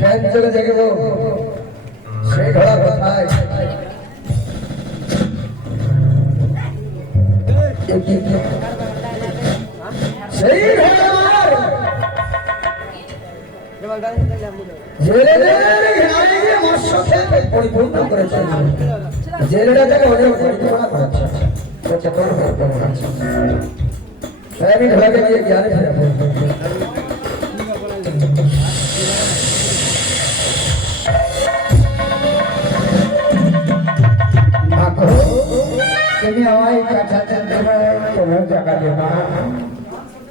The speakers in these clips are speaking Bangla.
ধ্যান যোগে দেখব সেই ঘোড়া কোথায়। সেই ঘোড়ার জেলেদের মৎস্যকে পরিপূর্ণ করেছে। জেলেরা থেকে ওদের পরিকল্পনা করাচ্ছে। আমি ঘোড়াকে দিয়ে জ্ঞানে ফেরাবো। তুমি আমায় কাঁচা দেবে, তোমার জায়গা দেবা,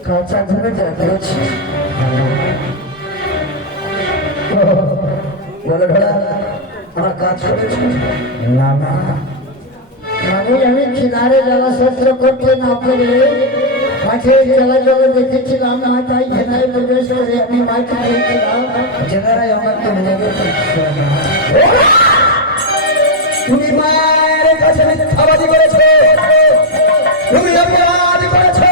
কাঁচা ধরে যাচ্ছি বলে ঘোড়া আমার কাজ করেছি না না আমি কিনারে যাওয়া সত্য করতে না পেরে মাঠে চলাচলে দেখেছিলাম না, তাই জেনায় প্রবেশ করে আমি মাঠে দেখছিলাম। জেনারাই আমাকে তুমি মায়ের কাছে মিথ্যাবাদী করেছো, তুমি অপরাধ করেছো।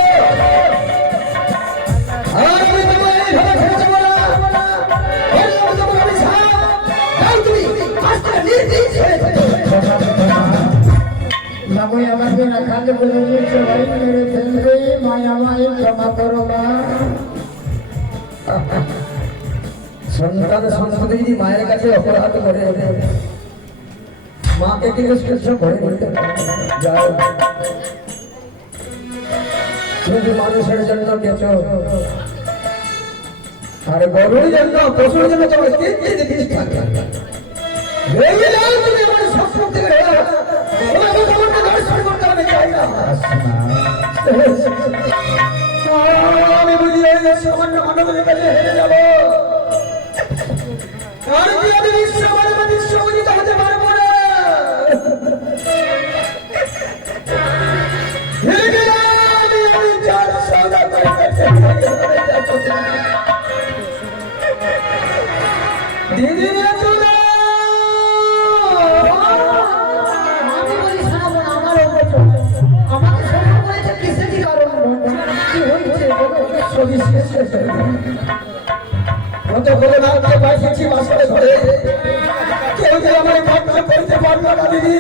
আমি তোমায় এইভাবে ছেড়ে দেবো না। তুমি আজকে নির্দোষ হয়েছে। মাগোই আমাকে রাখালে বলে দিয়েছে, ভাই মেরে ফেলবে, মায়া মায় ক্ষমা করো মা। সন্তান সংস্কৃতি যদি মায়ের কাছে অপরাধ করে মাকে জিজ্ঞেস করে বলতে যাও, তুমি মানুষের জন্য গেছো আর গরুর জন্য পশুর জন্য তোমার তুমি আমার সব থেকে আমি বুঝি সামান্য মানবের কাছে হেরে যাবো। আমি বিশ্ব বিশ্ববিদিত হতে পারবো না। দিদি কেউ যে আমার কাজ করতে পারলো না দিদি।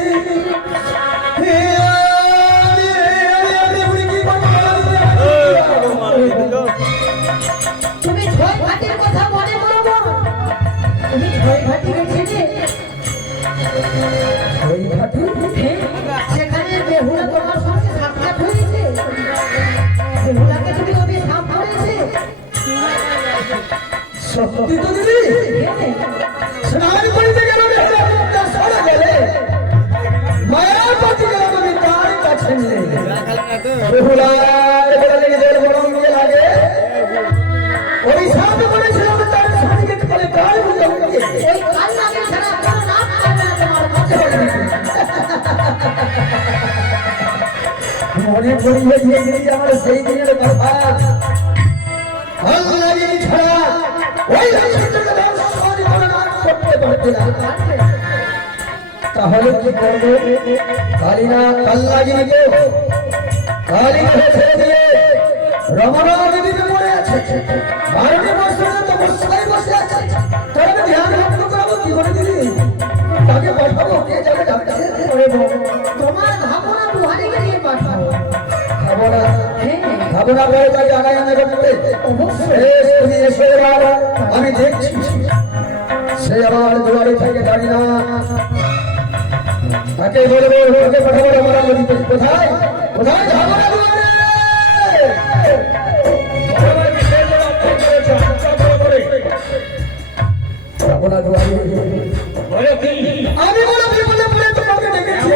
তুমি ছয় ঘাটের কথা মনে করো, তুমি ছয় ঘাটি গেছিলে, সেখানে বেহুলা তোমার সঙ্গে সাক্ষাৎ হয়েছে, বেহুলাকে তুমি অভিশাপ করেছে। সত্যি তো দিদি, স্নান করতে গেলে মায়ের প্রতি গেলাম আমি তার কাছে লাগে অভিশাপ করেছিলাম তার স্বামীকে ফলে কার মনে পড়িয়ে দিয়ে দিদি আমার সেই দিনের কথা। ছাড়া তাহলে কি করবো? কালিনা কাল্লাগিনীকে কালিনাকে ছেড়ে দিয়ে রমনা নদীতে পড়ে আছে, 12টি বছর তপস্যায় বসে আছে। তার আমি ধ্যান ভক্ত করাবো কি করে দিদি? তাকে পাঠাবো, কে যাবে ডাক্তার? তোমার ভাবনা দুহারিকে নিয়ে পাঠাবো। খাবো না, খাবো না বলে তাকে আগায় আনা করতে তুমি এসে এবার আমি দেখছি সে আমার দুয়ারে থেকে দাঁড়ি না। তাকে বলবো ওকে পাঠাবো রমনা নদীতে। কোথায় কোথায় যাবো না দুয়ারে? আমি বলে বিপদে পড়ে তোমাকে ডেকেছি,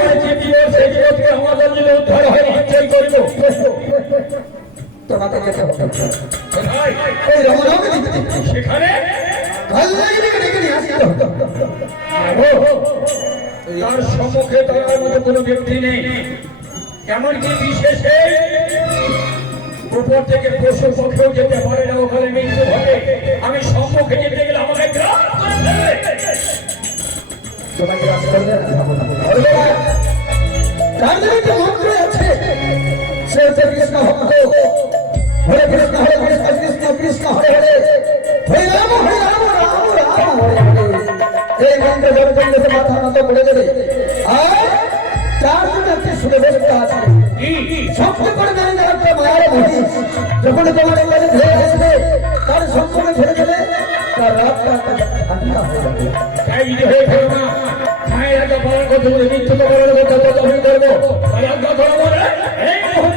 তোমাকে যেতে হবে ওই রমনাকে দিতে। সেখানে কাল্লাগিনীকে ডেকে নিয়ে আসতে হবে। তার সম্মুখে তার মতো কোনো ব্যক্তি নেই, এমনকি বিশেষে উপর থেকে পশু পক্ষেও যেতে পারে না, ওখানে মৃত্যু হবে। আমি সম্মুখে যেতে গেলে আমাকে তোমাকে রাস্তা তার জন্য একটা মন্ত্র আছে, সে হচ্ছে কৃষ্ণ ভক্ত। হরে কৃষ্ণ হরে কৃষ্ণ কৃষ্ণ কৃষ্ণ হরে হরে নত করে দেবে। আর চারজন একটি সুব্যবস্থা আছে, শক্ত করে মেনে দেওয়া একটা মায়ের মহিষ যখন তোমাদের কাছে ধরে আসবে তার সম্পর্কে ছেড়ে দেবে, তার রাতটা ঠান্ডা হয়ে যাবে। এই যে হয়ে গেল না, মায়ের আগে পালন করতে বলে মিথ্যে তো বলার কথা তো আমি করবো। আর আজ্ঞা করবো না, এই মুহূর্তে